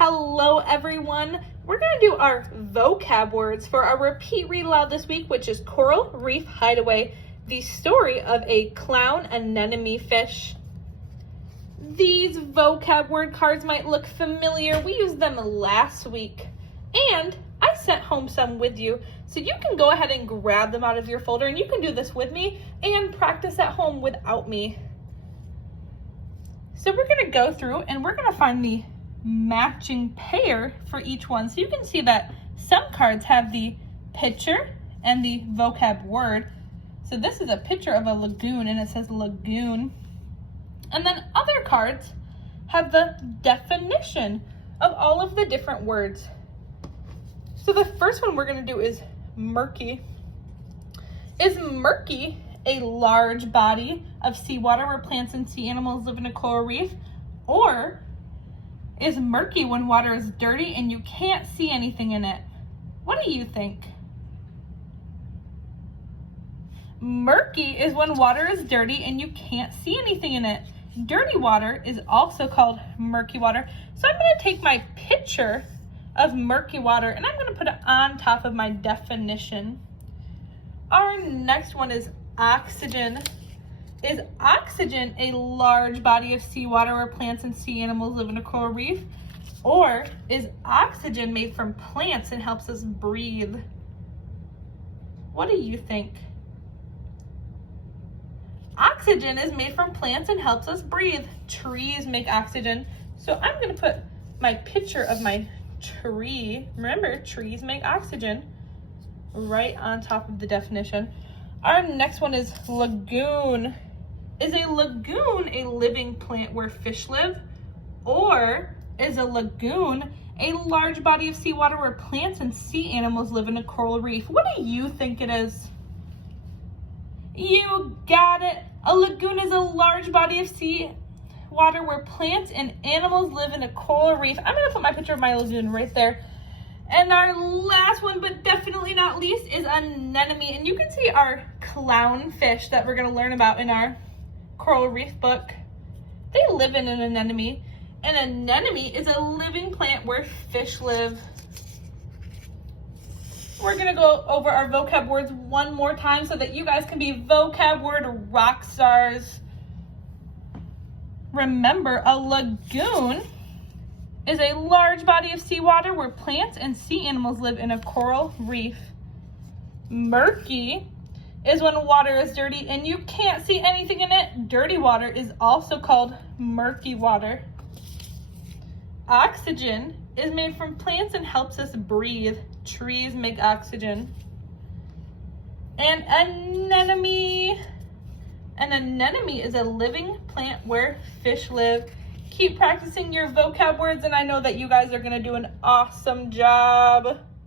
Hello everyone. We're going to do our vocab words for our repeat read aloud this week, which is Coral Reef Hideaway, the story of a clown anemone fish. These vocab word cards might look familiar. We used them last week, and I sent home some with you, so you can go ahead and grab them out of your folder, and you can do this with me and practice at home without me. So we're going to go through and we're going to find the matching pair for each one. So you can see that some cards have the picture and the vocab word. So this is a picture of a lagoon and it says lagoon. And then other cards have the definition of all of the different words. So the first one we're going to do is murky. Is murky a large body of seawater where plants and sea animals live in a coral reef? Or is murky when water is dirty and you can't see anything in it? What do you think? Murky is when water is dirty and you can't see anything in it. Dirty water is also called murky water. So I'm going to take my picture of murky water and I'm going to put it on top of my definition. Our next one is oxygen. Is oxygen a large body of seawater where plants and sea animals live in a coral reef? Or is oxygen made from plants and helps us breathe? What do you think? Oxygen is made from plants and helps us breathe. Trees make oxygen. So I'm going to put my picture of my tree. Remember, trees make oxygen right on top of the definition. Our next one is lagoon. Is a lagoon a living plant where fish live? Or is a lagoon a large body of seawater where plants and sea animals live in a coral reef? What do you think it is? You got it. A lagoon is a large body of seawater where plants and animals live in a coral reef. I'm going to put my picture of my lagoon right there. And our last one, but definitely not least, is anemone. And you can see our clownfish that we're going to learn about in our coral reef book. They live in an anemone. An anemone is a living plant where fish live. We're going to go over our vocab words one more time so that you guys can be vocab word rock stars. Remember, a lagoon is a large body of seawater where plants and sea animals live in a coral reef. Murky is when water is dirty and you can't see anything in it. Dirty water is also called murky water. Oxygen is made from plants and helps us breathe. Trees make oxygen. And anemone. An anemone is a living plant where fish live. Keep practicing your vocab words, and I know that you guys are going to do an awesome job.